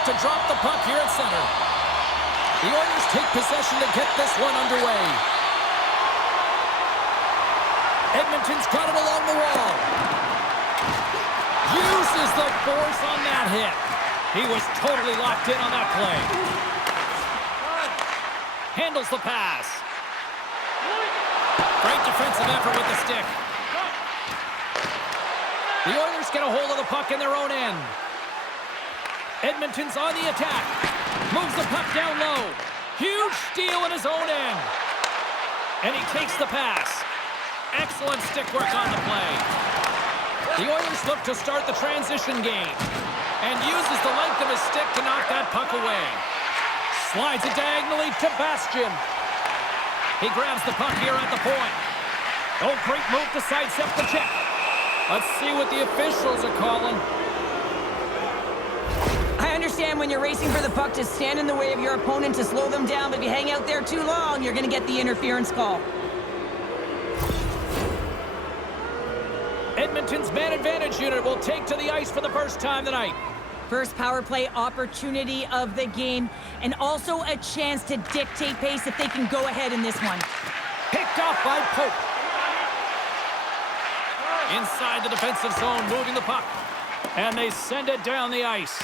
look to drop the puck here at center. The Oilers take possession to get this one underway. Edmonton's got it along the wall. Uses the force on that hit. He was totally locked in on that play. Handles the pass. Great defensive effort with the stick. The Oilers get a hold of the puck in their own end. Edmonton's on the attack. Moves the puck down low. Huge steal in his own end. And he takes the pass. Excellent stick work on the play. The Oilers look to start the transition game and uses the length of his stick to knock that puck away. Slides it diagonally to Bastian. He grabs the puck here at the point. Oh, great move to sidestep the check. Let's see what the officials are calling. I understand when you're racing for the puck to stand in the way of your opponent to slow them down, but if you hang out there too long, you're going to get the interference call. Edmonton's man advantage unit will take to the ice for the first time tonight. First power play opportunity of the game, and also a chance to dictate pace if they can go ahead in this one. Picked off by Pope. Inside the defensive zone, moving the puck. And they send it down the ice.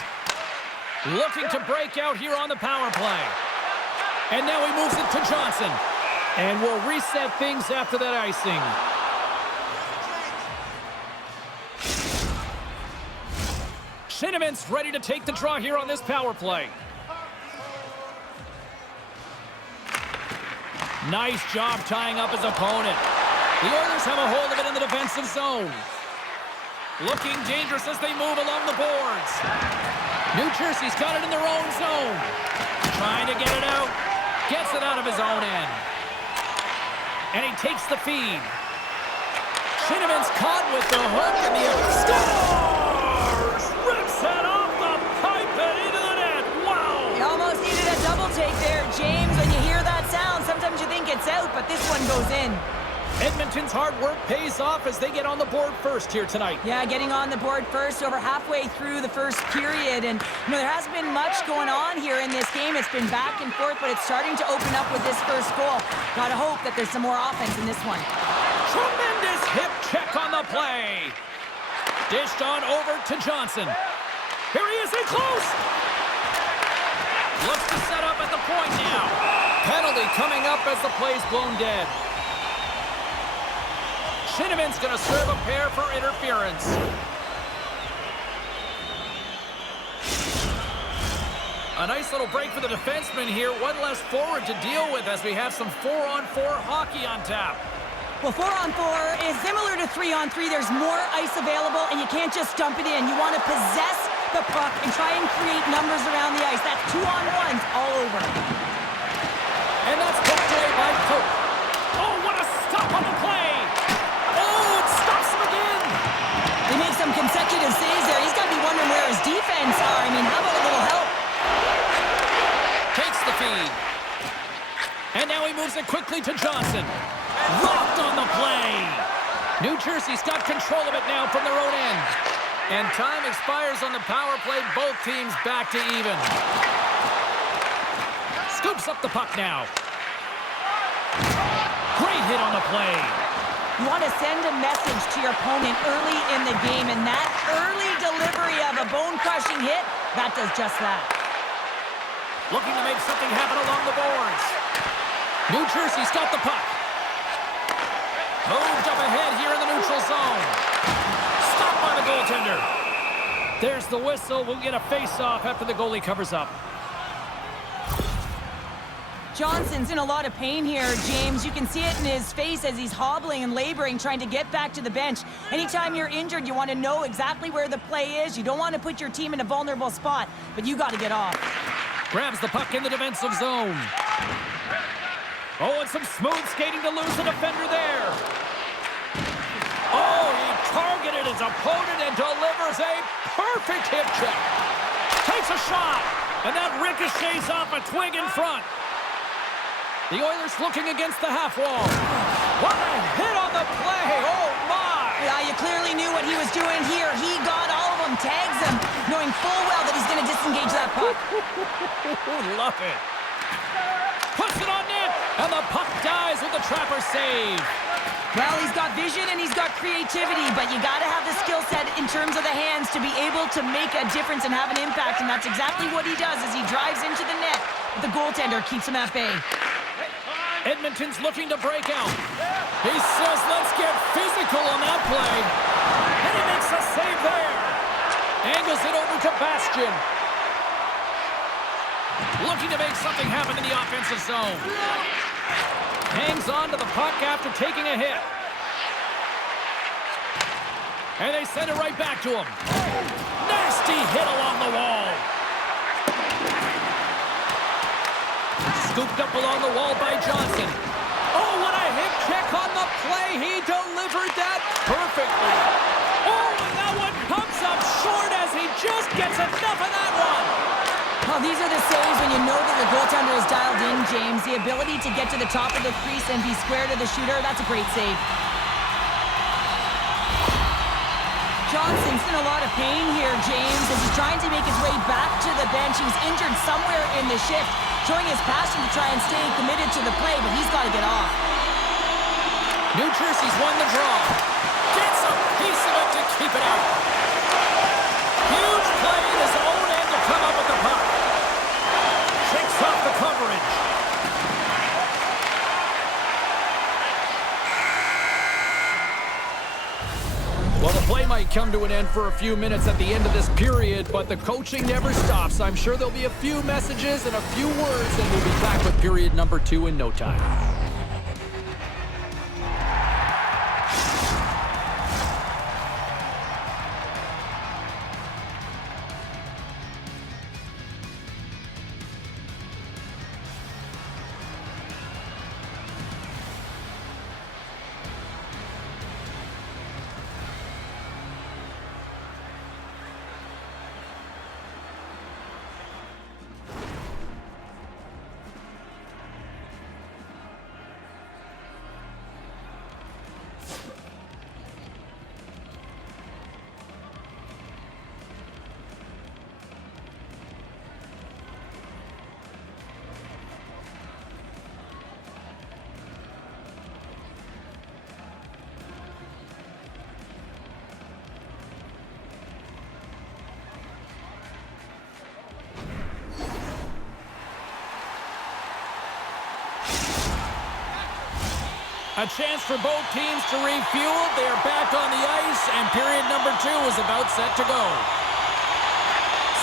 Looking to break out here on the power play. And now he moves it to Johnson. And will reset things after that icing. Shinnimin's ready to take the draw here on this power play. Nice job tying up his opponent. The Oilers have a hold of it in the defensive zone. Looking dangerous as they move along the boards. New Jersey's got it in their own zone. Trying to get it out. Gets it out of his own end. And he takes the feed. Shinnimin's caught with the hook and the scores! Rips it off the pipe and into the net. Wow! You almost needed a double take there, James. When you hear that sound, sometimes you think it's out, but this one goes in. Edmonton's hard work pays off as they get on the board first here tonight. Yeah, getting on the board first over halfway through the first period. And, there hasn't been much going on here in this game. It's been back and forth, but it's starting to open up with this first goal. Gotta hope that there's some more offense in this one. Tremendous hip check on the play. Dished on over to Johnson. Here he is in close. Looks to set up at the point now. Penalty coming up as the play's blown dead. Shinnimin's going to serve a pair for interference. A nice little break for the defenseman here. One less forward to deal with as we have some 4-on-4 hockey on tap. Well, 4-on-4 is similar to 3-on-3. There's more ice available, and you can't just dump it in. You want to possess the puck and try and create numbers around the ice. That's 2-on-1s all over. And that's picked away by Pope. Oh, what a stop on the play! Oh, it stops him again! They make some consecutive saves there. He's got to be wondering where his defense are. I mean, how about a little help? Takes the feed. And now he moves it quickly to Johnson. Rocked on the play. New Jersey's got control of it now from their own end. And time expires on the power play. Both teams back to even. Scoops up the puck now. Great hit on the play. You want to send a message to your opponent early in the game, and that early delivery of a bone-crushing hit, that does just that. Looking to make something happen along the boards. New Jersey's got the puck. Moved up ahead here in the neutral zone. Stopped by the goaltender. There's the whistle. We'll get a face-off after the goalie covers up. Johnson's in a lot of pain here, James. You can see it in his face as he's hobbling and laboring, trying to get back to the bench. Anytime you're injured, you want to know exactly where the play is. You don't want to put your team in a vulnerable spot, but you got to get off. Grabs the puck in the defensive zone. Oh, and some smooth skating to lose the defender there. Oh, he targeted his opponent and delivers a perfect hip check. Takes a shot, and that ricochets off a twig in front. The Oilers looking against the half wall. What a hit on the play. Oh, my. Yeah, you clearly knew what he was doing here. He got all of them, tags them. knowing full well that he's going to disengage that puck. Love it. Puts it on net, and the puck dies with the trapper save. Well, he's got vision and he's got creativity, but you got to have the skill set in terms of the hands to be able to make a difference and have an impact, and that's exactly what he does as he drives into the net. The goaltender keeps him at bay. Edmonton's looking to break out. He says, let's get physical on that play. And he makes a save there. Angles it over to Bastian. Looking to make something happen in the offensive zone. Hangs on to the puck after taking a hit. And they send it right back to him. Nasty hit along the wall. Scooped up along the wall by Johnson. Oh, what a hip check on the play. He delivered that perfectly. Oh, and that one comes up short as he just gets enough of that one. Well, these are the saves when you know that the goaltender is dialed in, James. The ability to get to the top of the crease and be square to the shooter, that's a great save. Johnson's in a lot of pain here, James, as he's trying to make his way back to the bench. He was injured somewhere in the shift, showing his passion to try and stay committed to the play, but he's got to get off. New Jersey's won the draw. Gets a piece of it to keep it out. Huge play in his own end to come up with the puck. Shakes off the coverage. Well, the play might come to an end for a few minutes at the end of this period, but the coaching never stops. I'm sure there'll be a few messages and a few words, and we'll be back with period number 2 in no time. A chance for both teams to refuel. They are back on the ice, and period number 2 is about set to go.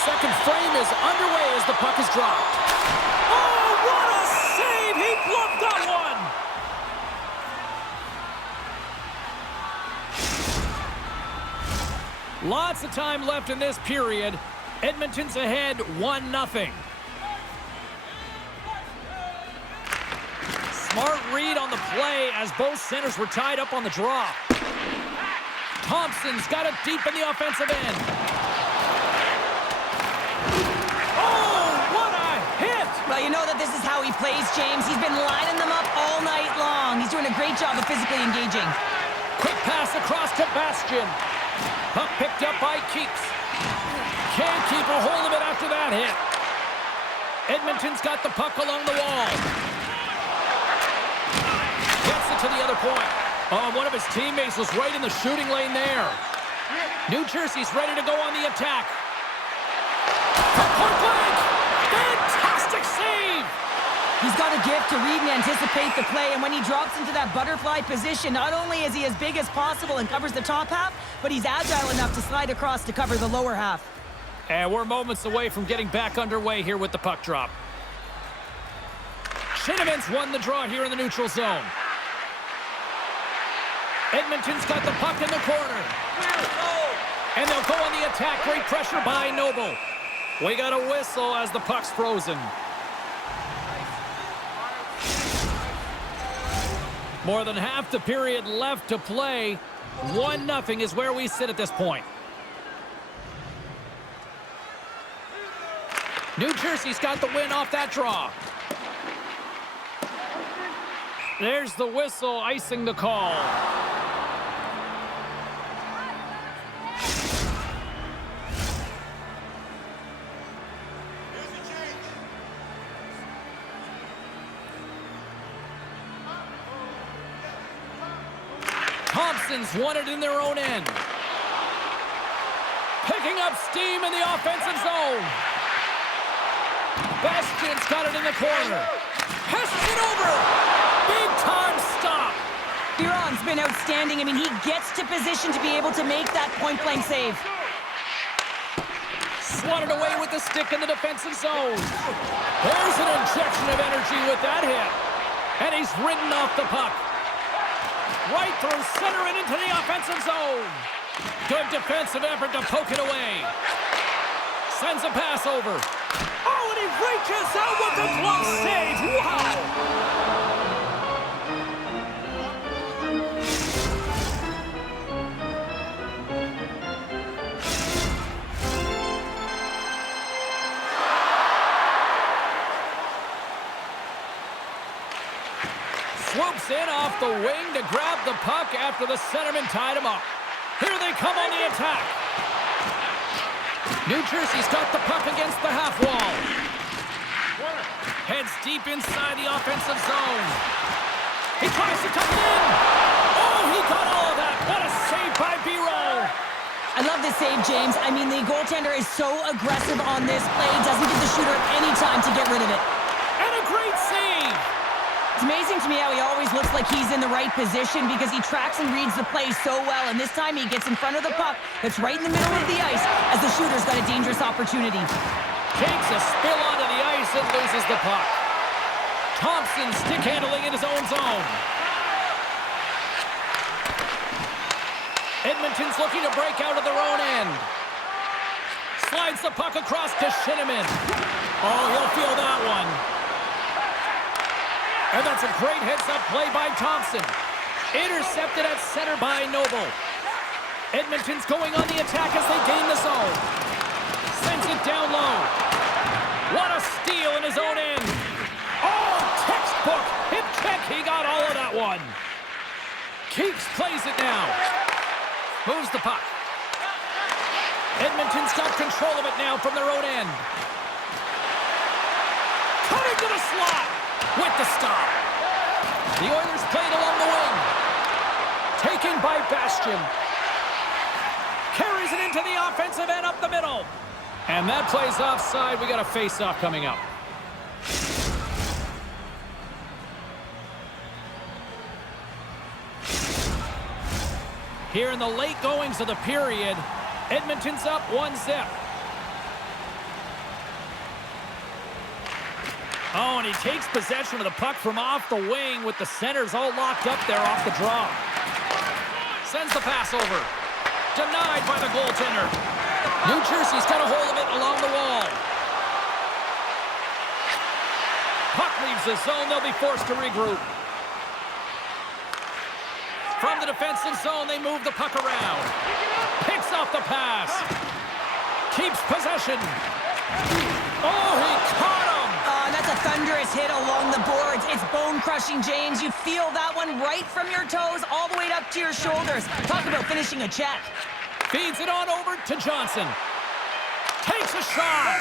Second frame is underway as the puck is dropped. Oh, what a save! He bluffed that one! Lots of time left in this period. Edmonton's ahead 1-0. Smart read on the play as both centers were tied up on the draw. Thompson's got it deep in the offensive end. Oh, what a hit! Well, you know that this is how he plays, James. He's been lining them up all night long. He's doing a great job of physically engaging. Quick pass across to Bastian. Puck picked up by Keeps. Can't keep a hold of it after that hit. Edmonton's got the puck along the wall. Gets it to the other point. Oh, one of his teammates was right in the shooting lane there. New Jersey's ready to go on the attack. From point blank! Fantastic save! He's got a gift to read and anticipate the play, and when he drops into that butterfly position, not only is he as big as possible and covers the top half, but he's agile enough to slide across to cover the lower half. And we're moments away from getting back underway here with the puck drop. Shinniman's won the draw here in the neutral zone. Edmonton's got the puck in the corner. And they'll go on the attack. Great pressure by Noble. We got a whistle as the puck's frozen. More than half the period left to play. 1-0 is where we sit at this point. New Jersey's got the win off that draw. There's the whistle, icing the call. Thompson's won it in their own end. Picking up steam in the offensive zone. Bastian's got it in the corner. Pests it over. Big time stop. Biron's been outstanding. I mean, he gets to position to be able to make that point-blank save. Swatted away with the stick in the defensive zone. There's an injection of energy with that hit. And he's ridden off the puck. Right through center and into the offensive zone. Good defensive effort to poke it away. Sends a pass over. Oh, and he reaches out with a glove save. Wow! Swoops in off the wing to grab the puck after the centerman tied him up. Here they come on the attack. New Jersey's got the puck against the half wall. Heads deep inside the offensive zone. He tries to tuck it in. Oh, he got all of that. What a save by Biron. I love this save, James. I mean, the goaltender is so aggressive on this play. Doesn't give the shooter any time to get rid of it. And a great save. It's amazing to me how he always looks like he's in the right position because he tracks and reads the play so well. And this time he gets in front of the puck that's right in the middle of the ice as the shooter's got a dangerous opportunity. Takes a spill onto the ice and loses the puck. Thompson stick handling in his own zone. Edmonton's looking to break out of their own end. Slides the puck across to Shinnimin. Oh, he'll feel that one. And that's a great heads-up play by Thompson. Intercepted at center by Noble. Edmonton's going on the attack as they gain the zone. Sends it down low. What a steal in his own end. Oh, textbook. Hip check. He got all of that one. Keeps plays it now. Moves the puck. Edmonton's got control of it now from their own end. Cutting to the slot. With the stop. The Oilers played along the wing. Taken by Bastian. Carries it into the offensive end up the middle. And that play's offside. We got a face-off coming up. Here in the late goings of the period, Edmonton's up 1-0. Oh, and he takes possession of the puck from off the wing with the centers all locked up there off the draw. Sends the pass over. Denied by the goaltender. New Jersey's got a hold of it along the wall. Puck leaves the zone. They'll be forced to regroup. From the defensive zone, they move the puck around. Picks off the pass. Keeps possession. Oh, he caught him. That's a thunderous hit along the boards. It's bone-crushing, James. You feel that one right from your toes all the way up to your shoulders. Talk about finishing a check. Feeds it on over to Johnson. Takes a shot.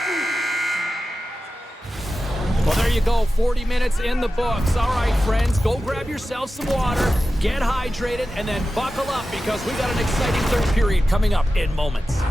Well, there you go. 40 minutes in the books. All right, friends, go grab yourself some water, get hydrated, and then buckle up because we got an exciting third period coming up in moments.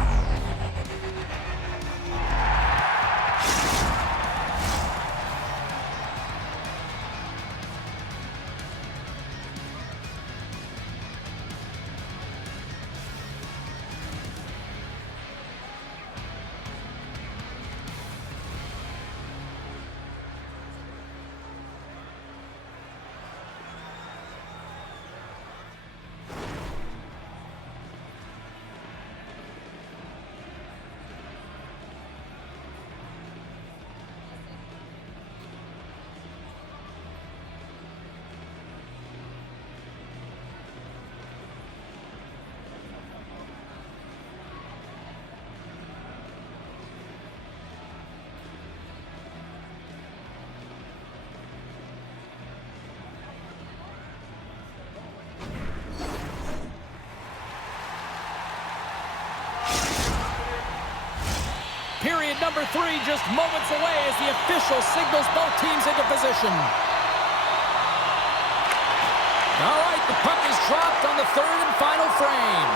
Period number 3 just moments away as the official signals both teams into position. All right, The puck is dropped on the third and final frame.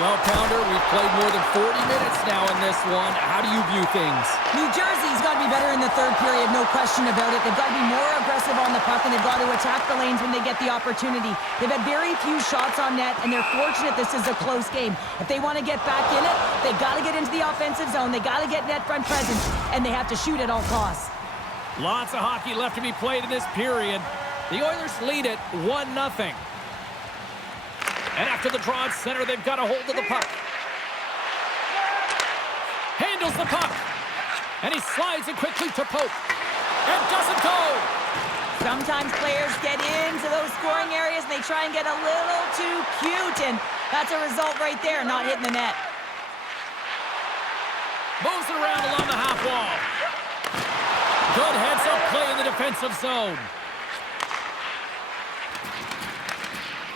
Well, Pounder, we've played more than 40 minutes now in this one. How do you view things? New Jersey's got to be better in the third period, no question about it. They've got to be more aggressive on the puck, and they've got to attack the lanes when they get the opportunity. They've had very few shots on net, and they're fortunate this is a close game. If they want to get back in it, they've got to get into the offensive zone. They've got to get net front presence, and they have to shoot at all costs. Lots of hockey left to be played in this period. The Oilers lead it 1-0. And after the draw at center, they've got a hold of the puck. Handles the puck. And he slides it quickly to Pope. And doesn't go. Sometimes players get into those scoring areas and they try and get a little too cute. And that's a result right there, not hitting the net. Moves it around along the half wall. Good heads-up play in the defensive zone.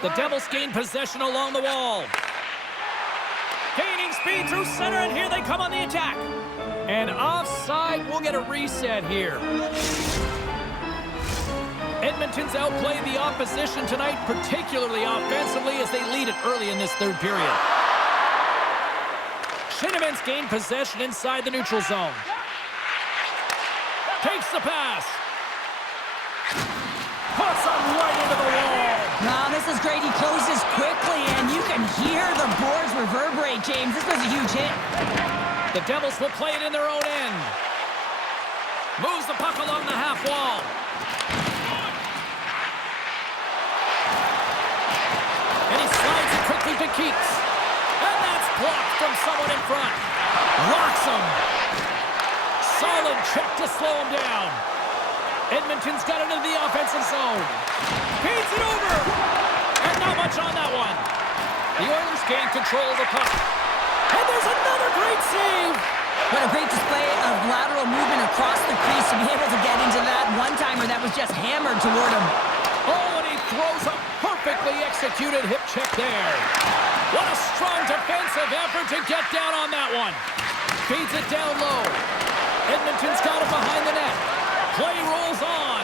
The Devils gain possession along the wall. Gaining speed through center, and here they come on the attack. And offside, we'll get a reset here. Edmonton's outplayed the opposition tonight, particularly offensively, as they lead it early in this third period. Shinnimin's gained possession inside the neutral zone. Takes the pass. Puts him right into the wall. Wow, this is great. He closes quickly, and you can hear the boards reverberate, James. This was a huge hit. The Devils will play it in their own end. Moves the puck along the half wall. And he slides it quickly to Keats. And that's blocked from someone in front. Rocks him. Solid check to slow him down. Edmonton's got it into the offensive zone. Feeds it over. And not much on that one. The Oilers gain control of the puck. And there's another great save. What a great display of lateral movement across the crease to be able to get into that one-timer that was just hammered toward him. Oh, and he throws a perfectly executed hip check there. What a strong defensive effort to get down on that one. Feeds it down low. Edmonton's got it behind the net. Play rolls on.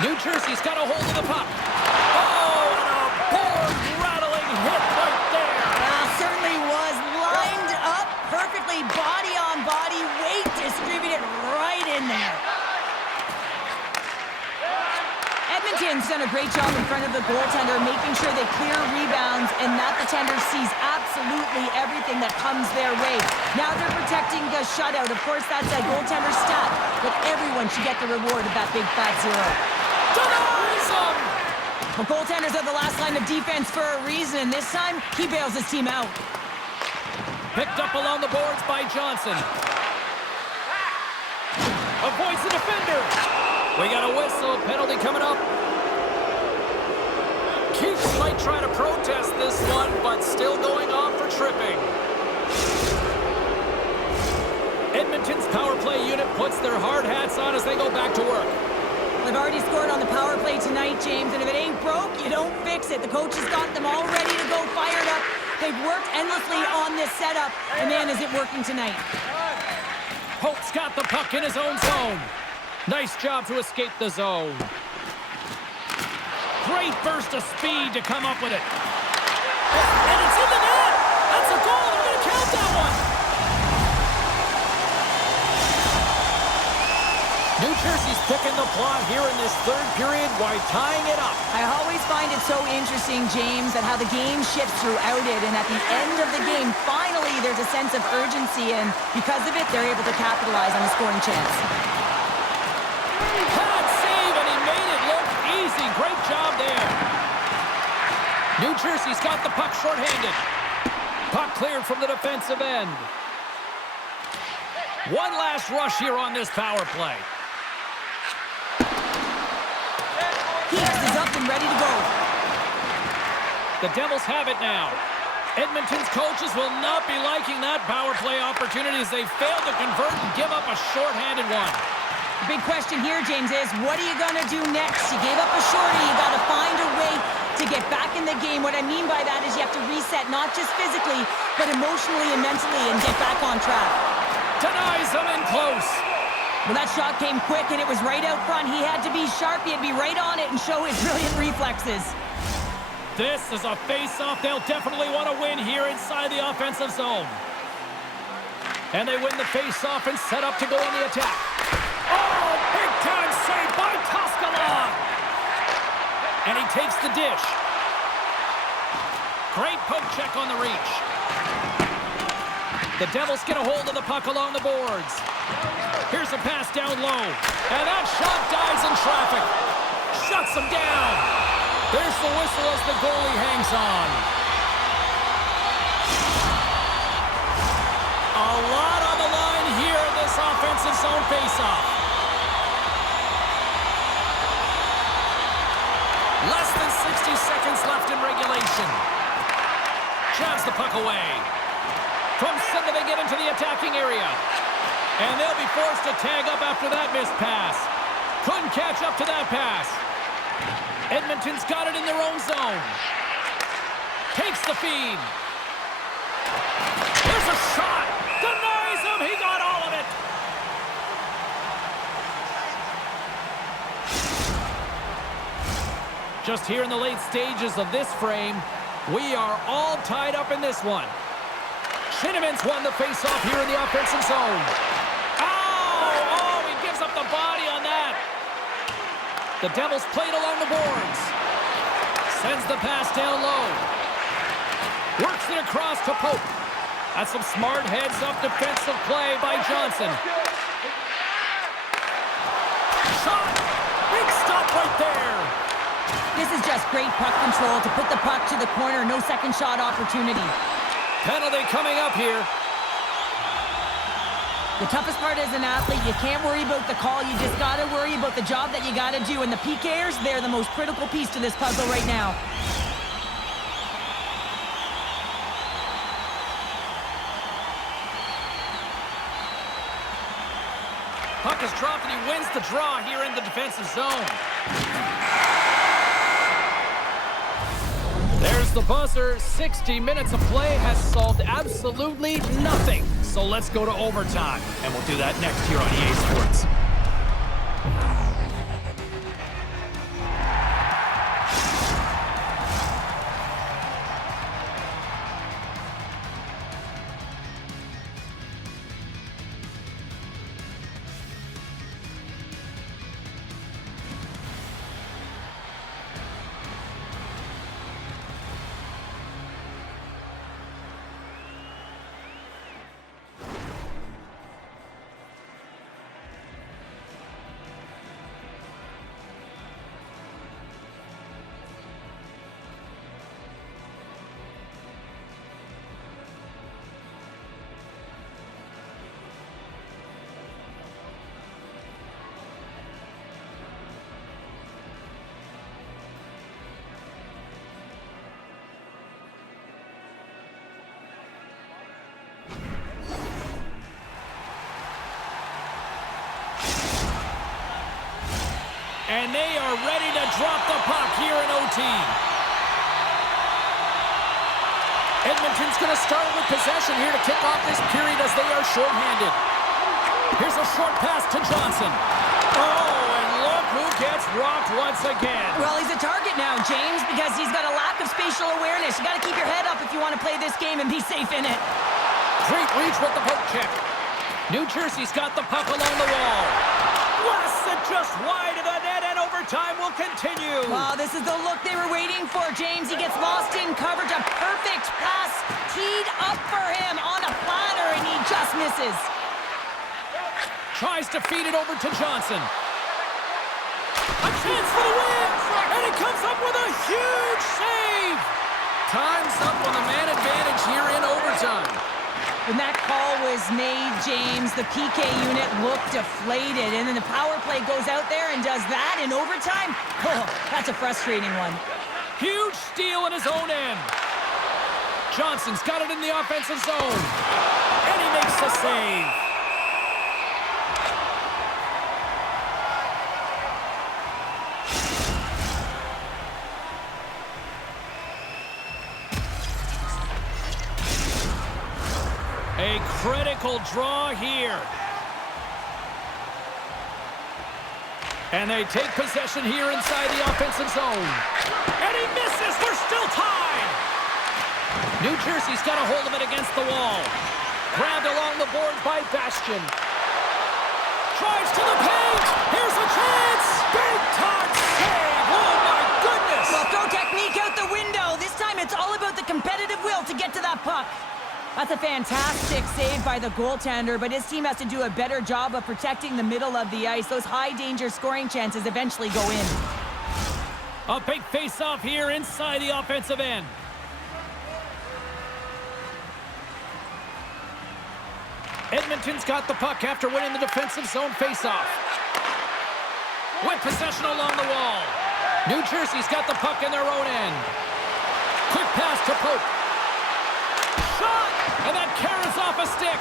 New Jersey's got a hold of the puck. Oh, and a board-rattling hit right there. Certainly was lined up perfectly, body on body, weight distributed right in there. Edmonton's done a great job in front of the goaltender, making sure they clear rebounds and that the tender sees absolutely everything that comes their way. Now they're protecting the shutout. Of course, that's a goaltender stat, but everyone should get the reward of that big fat zero. Denies him! Well, goaltenders are the last line of defense for a reason, and this time, he bails his team out. Picked up along the boards by Johnson. Avoids the defender. We got a whistle. Penalty coming up. Keats might try to protest this one, but still going off for tripping. Edmonton's power play unit puts their hard hats on as they go back to work. They've already scored on the power play tonight, James, and if it ain't broke, you don't fix it. The coach has got them all ready to go, fired up. They've worked endlessly on this setup, and man, is it working tonight. Holt's got the puck in his own zone. Nice job to escape the zone. Great burst of speed to come up with it. And it's in the net! That's a goal! They're going to count that one! New Jersey's picking the plot here in this third period while tying it up. I always find it so interesting, James, that how the game shifts throughout it, and at the end of the game, finally, there's a sense of urgency, and because of it, they're able to capitalize on a scoring chance. Bad save, and he made it look easy. Great job there. New Jersey's got the puck shorthanded. Puck cleared from the defensive end. One last rush here on this power play. Keats is up and ready to go. The Devils have it now. Edmonton's coaches will not be liking that power play opportunity as they fail to convert and give up a shorthanded one. The big question here, James, is what are you going to do next? You gave up a shorty. You got to find a way to get back in the game. What I mean by that is you have to reset, not just physically, but emotionally and mentally, and get back on track. Denies him in close. Well, that shot came quick, and it was right out front. He had to be sharp. He had to be right on it and show his brilliant reflexes. This is a face-off they'll definitely want to win here inside the offensive zone. And they win the face-off and set up to go on the attack. Oh, big-time save by Toscalon! And he takes the dish. Great poke check on the reach. The Devils get a hold of the puck along the boards. Here's a pass down low. And that shot dies in traffic. Shuts him down. There's the whistle as the goalie hangs on. A lot on the line here in this offensive zone faceoff. Less than 60 seconds left in regulation. Jabs the puck away. From center they get into the attacking area. And they'll be forced to tag up after that missed pass. Couldn't catch up to that pass. Edmonton's got it in their own zone. Takes the feed. There's a shot. Denies him. He got all of it. Just here in the late stages of this frame, we are all tied up in this one. Shinniman's won the faceoff here in the offensive zone. Oh, he gives up the body on that. The Devils played along the boards. Sends the pass down low. Works it across to Pope. That's some smart heads-up defensive play by Johnson. Shot! Big stop right there. This is just great puck control to put the puck to the corner. No second shot opportunity. Penalty coming up here. The toughest part as an athlete, you can't worry about the call. You just got to worry about the job that you got to do. And the PKers, they're the most critical piece to this puzzle right now. Puck is dropped and he wins the draw here in the defensive zone. There's the buzzer. 60 minutes of play has solved absolutely nothing. So let's go to overtime, and we'll do that next here on EA Sports. And they are ready to drop the puck here in OT. Edmonton's going to start with possession here to kick off this period as they are shorthanded. Here's a short pass to Johnson. Oh, and look who gets rocked once again. Well, he's a target now, James, because he's got a lack of spatial awareness. You got to keep your head up if you want to play this game and be safe in it. Great reach with the poke check. New Jersey's got the puck along the wall. Blasts it just wide of the net, and overtime will continue. Wow, this is the look they were waiting for, James. He gets lost in coverage. A perfect pass teed up for him on a platter, and he just misses. Tries to feed it over to Johnson. A chance for the win, and he comes up with a huge save. Time's up on the man advantage here in overtime. When that call was made, James, the PK unit looked deflated, and then the power play goes out there and does that in overtime? Oh, that's a frustrating one. Huge steal in his own end. Johnson's got it in the offensive zone, and he makes the save. A critical draw here. And they take possession here inside the offensive zone. And he misses. They're still tied. New Jersey's got a hold of it against the wall. Grabbed along the boards by Bastian. Drives to the paint. Here's a chance. Big time save. Oh, my goodness. Well, throw technique out the window. This time it's all about the competitive will to get to that puck. That's a fantastic save by the goaltender, but his team has to do a better job of protecting the middle of the ice. Those high-danger scoring chances eventually go in. A big face-off here inside the offensive end. Edmonton's got the puck after winning the defensive zone face-off. With possession along the wall. New Jersey's got the puck in their own end. Quick pass to Pope. Shot! And that carries off a stick.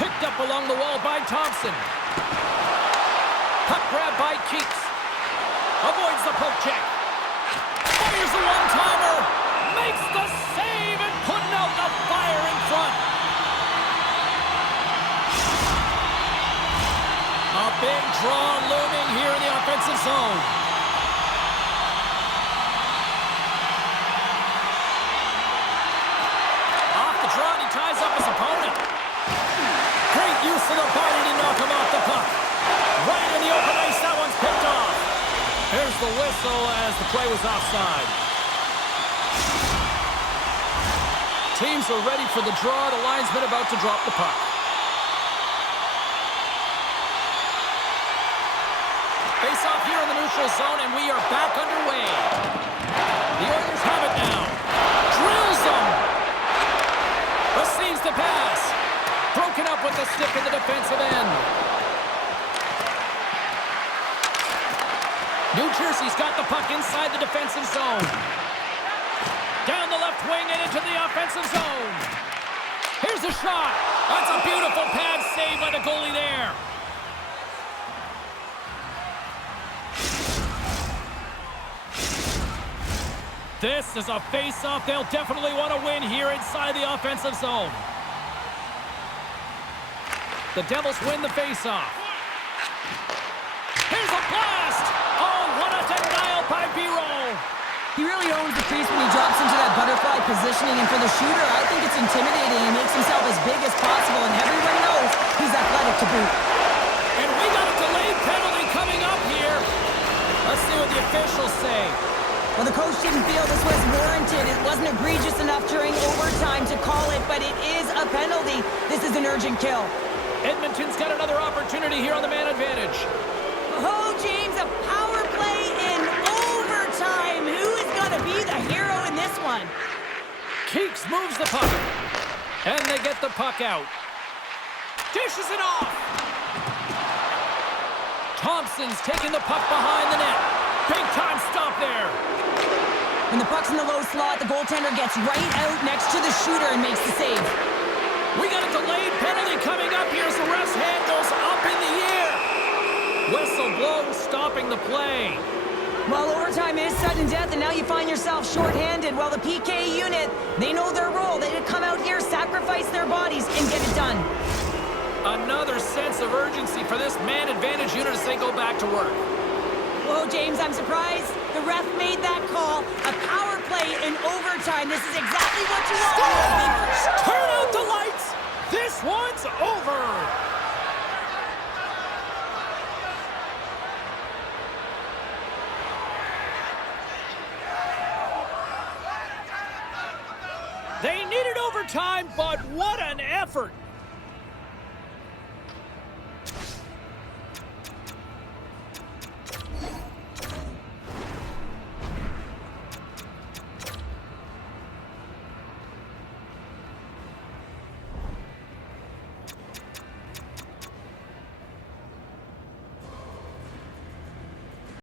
Picked up along the wall by Thompson. Puck grab by Keats. Avoids the poke check. Fires a one-timer. Makes the save and putting out the fire in front. A big draw looming here in the offensive zone. Off the draw, and he ties up his opponent. Great use of the body to knock him off the puck. Right in the open ice, that one's picked off. Here's the whistle as the play was offside. Teams are ready for the draw. The linesman about to drop the puck. Face off here in the neutral zone, and we are back underway. The Oilers have it now. Drills them. Receives the pass. Broken up with the stick in the defensive end. New Jersey's got the puck inside the defensive zone. Down the left wing and into the offensive zone. Here's a shot. That's a beautiful pad save by the goalie there. This is a face-off they'll definitely want to win here inside the offensive zone. The Devils win the face-off. Here's a blast! Oh, what a denial by Biro! He really owns the crease when he drops into that butterfly positioning, and for the shooter, I think it's intimidating. He makes himself as big as possible, and everyone knows he's athletic to boot. And we got a delayed penalty coming up here. Let's see what the officials say. Well, the coach didn't feel this was warranted. It wasn't egregious enough during overtime to call it, but it is a penalty. This is an urgent kill. Edmonton's got another opportunity here on the man advantage. Oh, James, a power play in overtime. Who is going to be the hero in this one? Keeks moves the puck. And they get the puck out. Dishes it off. Thompson's taking the puck behind the net. Big time stop there. When the puck's in the low slot, the goaltender gets right out next to the shooter and makes the save. We got a delayed penalty coming up here as the ref's hand goes up in the air. Whistle blows, stopping the play. Well, overtime is sudden death, and now you find yourself shorthanded. Well, the PK unit, they know their role. They come out here, sacrifice their bodies, and get it done. Another sense of urgency for this man advantage unit as they go back to work. Whoa, James, I'm surprised the ref made that call. A power play in overtime. This is exactly what you want. Turn out the lights. This one's over. They needed overtime, but what an effort.